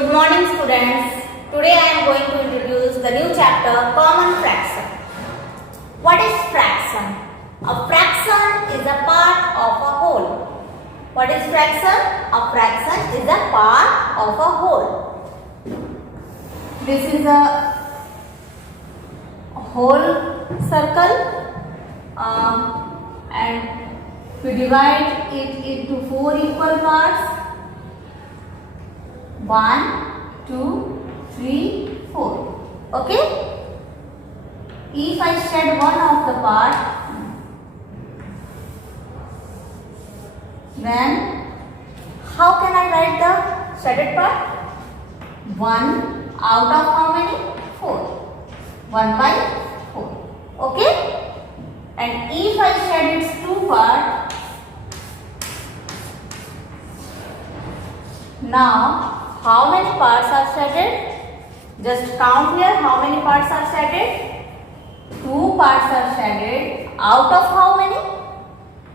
Good morning students. Today I am going to introduce the new chapter Common Fraction. What is fraction? A fraction is a part of a whole. What is fraction? A fraction is a part of a whole. This is a whole circle and we divide it into 4 equal parts. 1, 2, 3, 4. Okay? If I shed one of the part, then how can I write the shredded part? 1 out of how many? 4. 1 by 4. Okay? And if I shed its 2 parts, now how many parts are shredded? Just count here how many parts are shredded. 2 parts are shredded out of how many?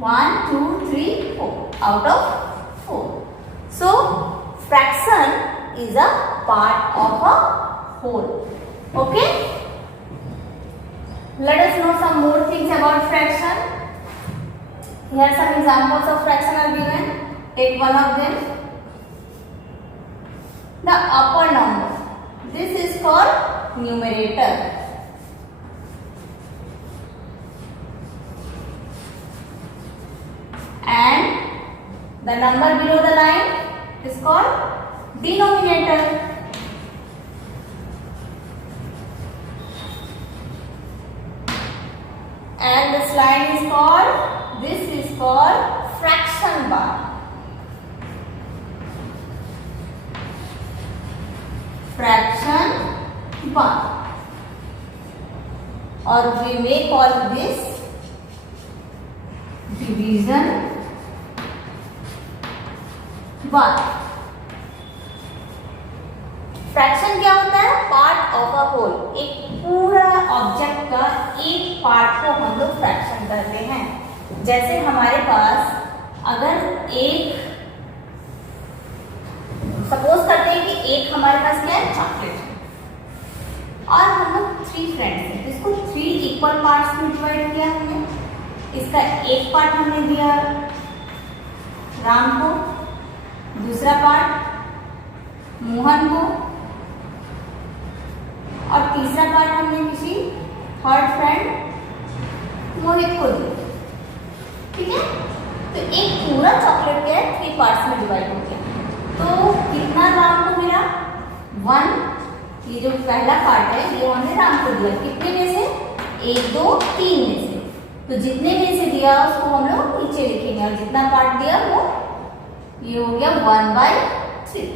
1, 2, 3, 4. Out of 4. So, fraction is a part of a whole. Okay? Let us know some more things about fraction. Here some examples of fraction are given. Take one of them. The upper number. This is called numerator. And the number below the line is called denominator. And this line is called, this is called fraction bar. Fraction bar, or we may call this division bar. Fraction क्या होता है? Part of a whole. एक पूरा ऑब्जेक्ट का एक पार्ट को हम लोग फ्रैक्शन करते हैं. जैसे हमारे पास अगर एक, सपोज करते हैं कि एक हमारे पास क्या है? चॉकलेट है और हम लोग 3 फ्रेंड्स हैं. इसको 3 इक्वल पार्ट्स में डिवाइड किया हमने. इसका एक पार्ट हमने दिया राम को, दूसरा पार्ट मोहन को और तीसरा पार्ट हमने किसी थर्ड फ्रेंड मोहित को दिया. ठीक है? तो एक पूरा चॉकलेट क्या है? 3 पार्ट्स में डिवाइड हो गया. तो कितना राम को मिला? 1. ये जो पहला पार्ट है ये हमने राम को दिया. कितने में से? 1, 2, 3 में से. तो जितने में से दिया उसको हम लोग नीचे लिखेंगे और जितना पार्ट दिया वो ये हो गया 1/3.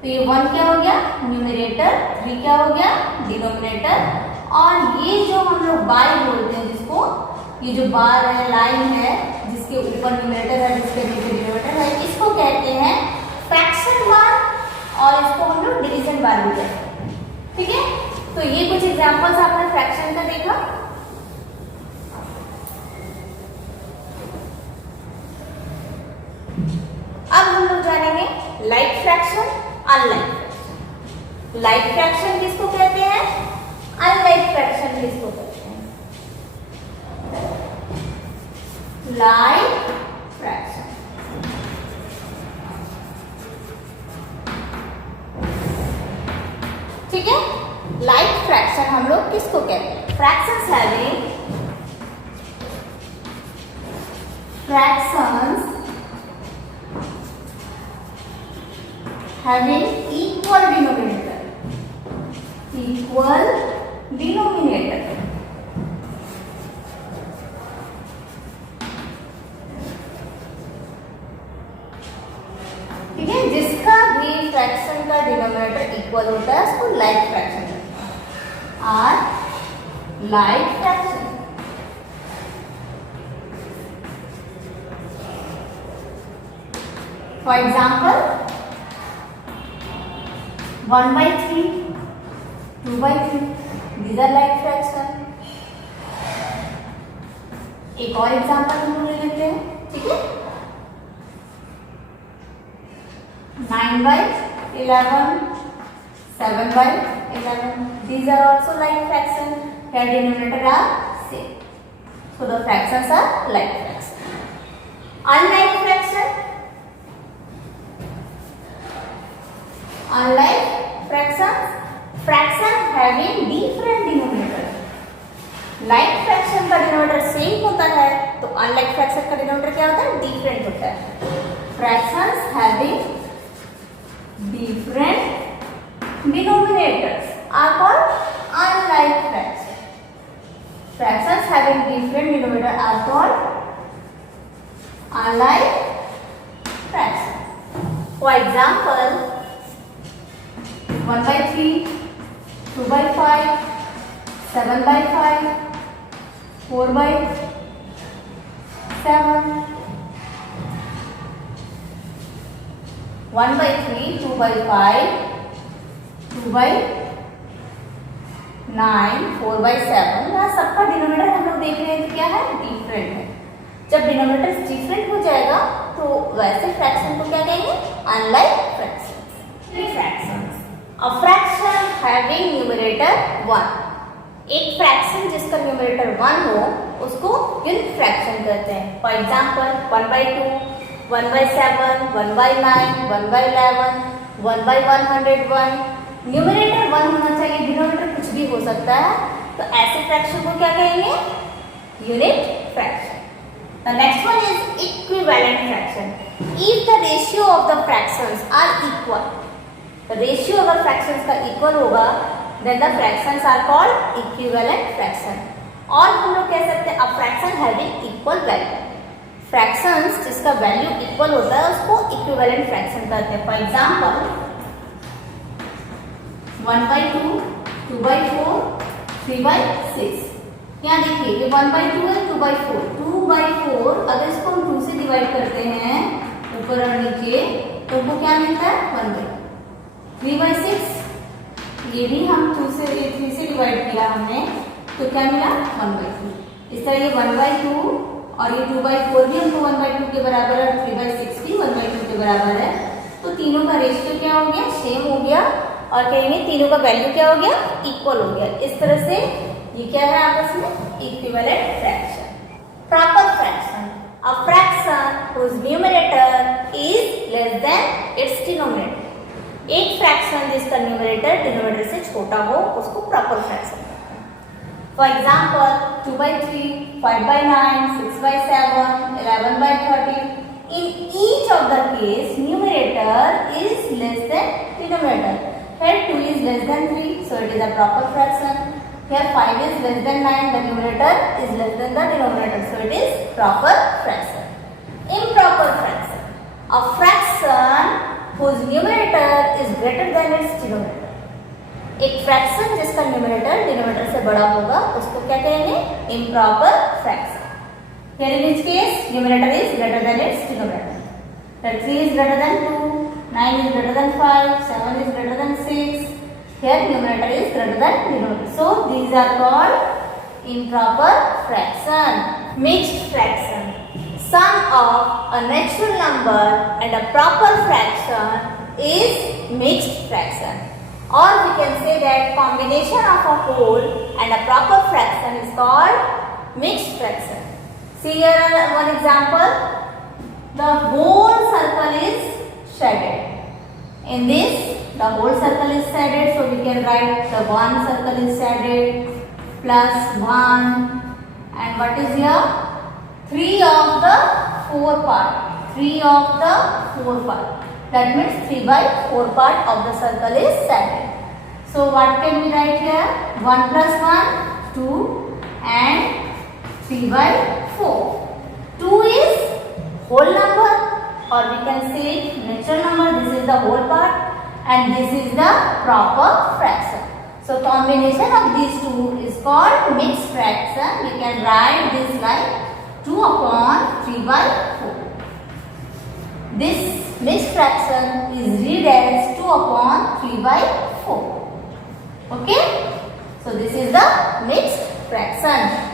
तो ये 1 क्या हो गया? न्यूमरेटर. 3 क्या हो गया? डिनोमिनेटर. और ये जो हम लोग बाय बोलते हैं, जिसको ये जो बार है, लाइन है, जिसके ऊपर न्यूमरेटर है, जिसके नीचे डिनोमिनेटर है, इसको कहते हैं फ्रैक्शन बार और इसको हम लोग डिवीजन बार भी कहते हैं. ठीक है? तो ये कुछ एग्जांपल्स आपने फ्रैक्शन का देखा. अब हम लोग जानेंगे like fraction, unlike fraction. Like fraction किसको कहते हैं? अनलाइक फ्रैक्शन किसको कहते हैं? Like fraction. ठीक है? लाइक फ्रैक्शन हम लोग किसको कहते हैं? Fractions having equal denominator. Equal denominator. ठीक है? जिसका भी फ्रैक्शन का डिनोमिनेटर इक्वल होता है उसको लाइक फ्रैक्शन और like fraction. For example 1/3, 2/3. These are like fraction. एक और एग्जाम्पल हम ले लेते हैं. ठीक है? 9/11, 7 by 11. These are also like fraction. Here denominator are same. So the fractions are like fraction. Unlike fraction. Unlike fractions. Fraction having different denominator. Like fraction का denominator same होता है, तो अनलाइक फ्रैक्शन का डिनोमिनेटर क्या होता है? डिफरेंट होता है. Fractions having different denominators are called unlike fraction. Fractions having different denominator are called unlike fraction. For example 1 by 3, 2 by 5, 7 by 5, 4 by 7, 1 by 3, 2 by 5, 2 by 9, 4 by 7. यहाँ सबका डिनोमिनेटर हम लोग देख रहे हैं क्या है? डिफरेंट है. जब डिनोमिनेटर डिफरेंट हो जाएगा तो वैसे फ्रैक्शन को क्या कहेंगे? Unlike fraction. Fractions. A fraction having numerator 1. एक फ्रैक्शन जिसका न्यूमरेटर 1 हो उसको यूनिट फ्रैक्शन कहते हैं. फॉर एग्जांपल 1 by 2, 1 by 7, 1 by 9, 1 by 11, 1 by 101. न्यूमरेटर 1 होना चाहिए, डिनोमिनेटर कुछ भी हो सकता है. तो ऐसे फ्रैक्शन को क्या कहेंगे? Unit fraction. The next one is equivalent fraction. If the ratio of the fractions are equal, ratio अगर फ्रैक्शंस का इक्वल होगा then the fractions are called equivalent fraction. और हम लोग कह सकते हैं a fraction having equal value. Fractions जिसका वैल्यू इक्वल होता है उसको इक्विवेलेंट फ्रैक्शन कहते हैं. फॉर एग्जांपल 1 by 2, 2 by 4, 3 by 6. यहाँ देखिए ये 1 by 2 है, 2 by 4. 2 by 4 अगर इसको हम 2 से डिवाइड करते हैं ऊपर और नीचे तो हमको क्या मिलता है? 1 by 3 by 6. ये भी हम 3 से डिवाइड किया हमने तो क्या मिला? 1 by 2. इस तरह ये 1 by 2 और ये 2 by 4 भी हमको 1 by 2 के बराबर है, 3 by 6 भी 1 by 2 के बराबर है. तो तीनों का रेशियो क्या हो गया? सेम हो गया. और कहेंगे तीनों का वैल्यू क्या हो गया? इक्वल हो गया. इस तरह से ये क्या है आपस में? Equivalent fraction. Proper fraction. A fraction whose numerator is less than its denominator. एक फ्रैक्शन जिसका न्यूमरेटर डिनोमिनेटर से छोटा हो उसको प्रॉपर फ्रैक्शन कहते हैं. फॉर एग्जांपल 2 by 3, 5 by 9, 6 by 7, 11 by 13. In each of the case, numerator is less than denominator. Here 2 is less than 3, so it is a proper fraction. Here 5 is less than 9, the numerator is less than the denominator, so it is proper fraction. Improper fraction. A fraction whose numerator is greater than its denominator. एक फ्रैक्शन जिसका numerator denominator से बड़ा होगा उसको क्या कहेंगे? Improper fraction. Here in each case numerator is greater than its denominator. That 3 is greater than 2, 9 is greater than 5, 7 is greater than 6. Here numerator is greater than denominator. So these are called improper fraction. Mixed fraction. Sum of a natural number and a proper fraction is mixed fraction. Or we can say that combination of a whole and a proper fraction is called mixed fraction. See here one example. The whole circle is shaded. In this, the whole circle is shaded, so we can write the one circle is shaded plus 1. And what is here? 3 of the 4 part. 3 of the 4 part. That means 3 by 4 part of the circle is shaded. So what can we write here? 1 plus 1, 2 and 3 by 4. 2 is whole number, or we can say natural number. This is the whole part and this is the proper fraction. So combination of these two is called mixed fraction. We can write this like 2 upon 3 by 4. This mixed fraction is read as 2 upon 3 by 4. Okay? So this is the mixed fraction.